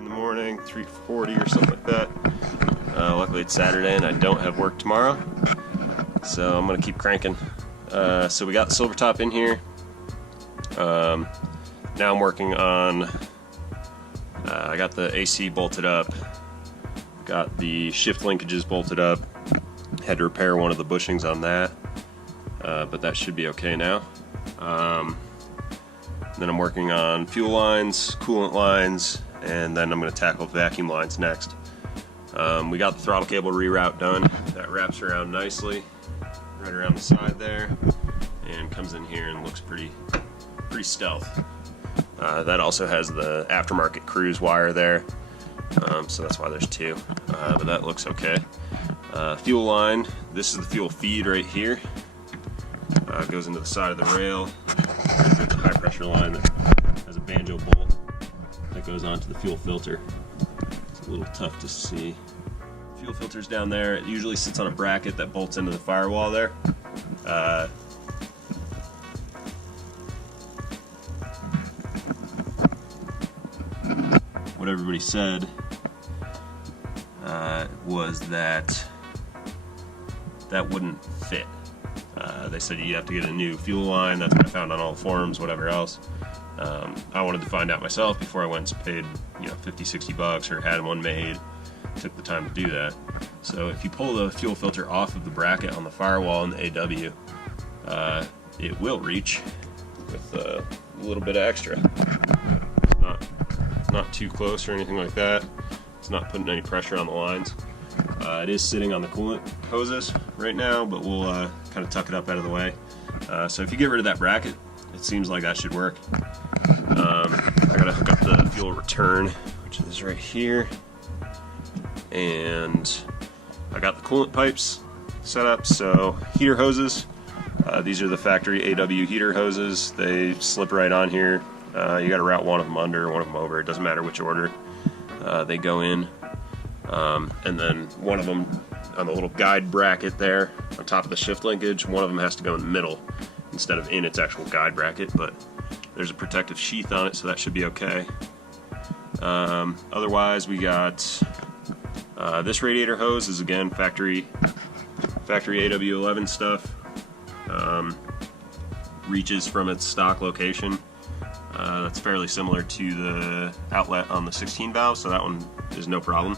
in the morning, 3:40 or something like that. Luckily it's Saturday and I don't have work tomorrow, so I'm gonna keep cranking. So we got the Silvertop in here. Now I'm working on, I got the AC bolted up, got the shift linkages bolted up, had to repair one of the bushings on that, but that should be okay now. Then I'm working on fuel lines, coolant lines, and then I'm going to tackle vacuum lines next. We got the throttle cable reroute done. That wraps around nicely, right around the side there, and comes in here and looks pretty stealth. That also has the aftermarket cruise wire there, so that's why there's two, but that looks okay. Fuel line, this is the fuel feed right here. It goes into the side of the rail. There's a high pressure line that has a banjo bolt that goes onto the fuel filter. It's a little tough to see. Fuel filter's down there. It usually sits on a bracket that bolts into the firewall there. What everybody said was that wouldn't fit. They said you have to get a new fuel line. That's what I found on all the forums, whatever else. I wanted to find out myself before I went and paid, $50-60 or had one made. Took the time to do that. So if you pull the fuel filter off of the bracket on the firewall in the AW, it will reach with a little bit of extra. It's not too close or anything like that. It's not putting any pressure on the lines. It is sitting on the coolant hoses right now, but we'll kind of tuck it up out of the way. So if you get rid of that bracket, it seems like that should work. I gotta hook up the fuel return, which is right here, and I got the coolant pipes set up. So heater hoses, these are the factory AW heater hoses. They slip right on here. You gotta route one of them under, one of them over. It doesn't matter which order they go in. And then one of them on the little guide bracket there on top of the shift linkage, one of them has to go in the middle instead of in its actual guide bracket, but there's a protective sheath on it, so that should be okay. Otherwise, we got this radiator hose is again factory AW11 stuff. Reaches from its stock location. That's fairly similar to the outlet on the 16 valve, so that one is no problem.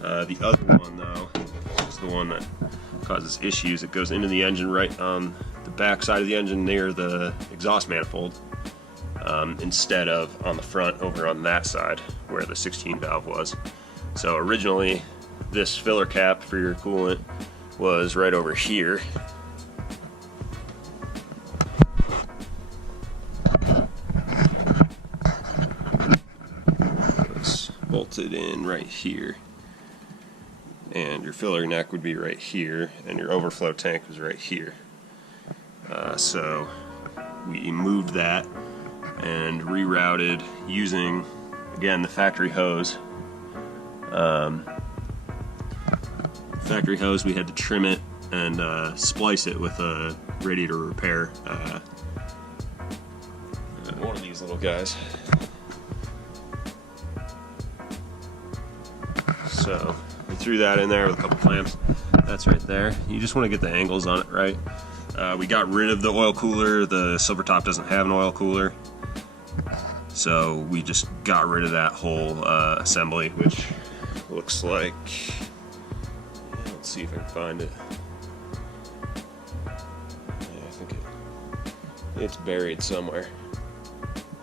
The other one, though, is the one that causes issues. It goes into the engine right on the back side of the engine near the exhaust manifold, instead of on the front over on that side where the 16 valve was. So originally, this filler cap for your coolant was right over here. It's bolted in right here. And your filler neck would be right here, and your overflow tank was right here. So we moved that and rerouted using, again, the factory hose. We had to trim it and splice it with a radiator repair. One of these little guys. So we threw that in there with a couple clamps. That's right there. You just want to get the angles on it right. We got rid of the oil cooler. The Silvertop doesn't have an oil cooler, so we just got rid of that whole assembly, which looks like, let's see if I can find it. Yeah, I think it's buried somewhere.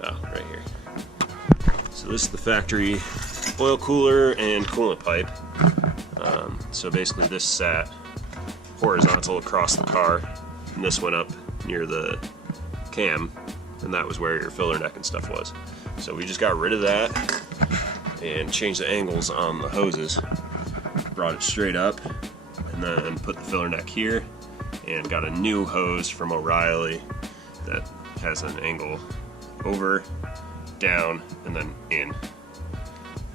Oh, right here. So this is the factory oil cooler and coolant pipe. So basically this sat horizontal across the car, and this went up near the cam, and that was where your filler neck and stuff was. So we just got rid of that and changed the angles on the hoses, brought it straight up, and then put the filler neck here, and got a new hose from O'Reilly that has an angle over, down, and then in.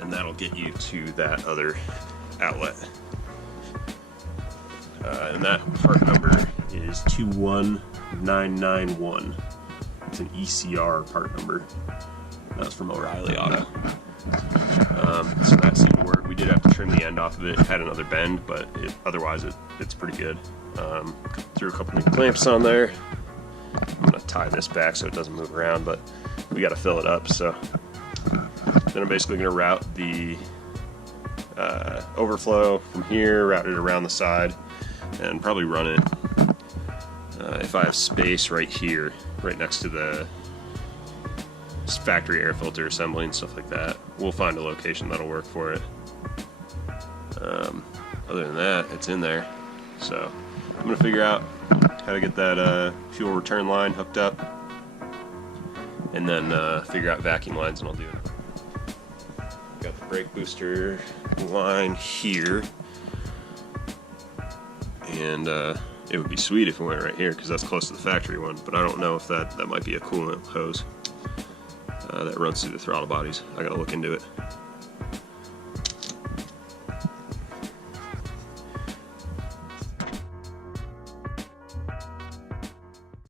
And that'll get you to that other outlet. And that part number is 21991. It's an ECR part number. That's from O'Reilly Auto. So that seemed to work. We did have to trim the end off of it. It had another bend, but otherwise it's pretty good. Threw a couple new clamps on there. I'm gonna tie this back so it doesn't move around, but we got to fill it up. So then I'm basically gonna route the overflow from here, route it around the side, and probably run it if I have space right here, right next to the factory air filter assembly and stuff like that. We'll find a location that'll work for it. Other than that, it's in there. So I'm gonna figure out how to get that fuel return line hooked up, and then figure out vacuum lines, and I'll do it. Got the brake booster line here, and it would be sweet if it went right here because that's close to the factory one, but I don't know if that might be a coolant hose that runs through the throttle bodies. I gotta look into it.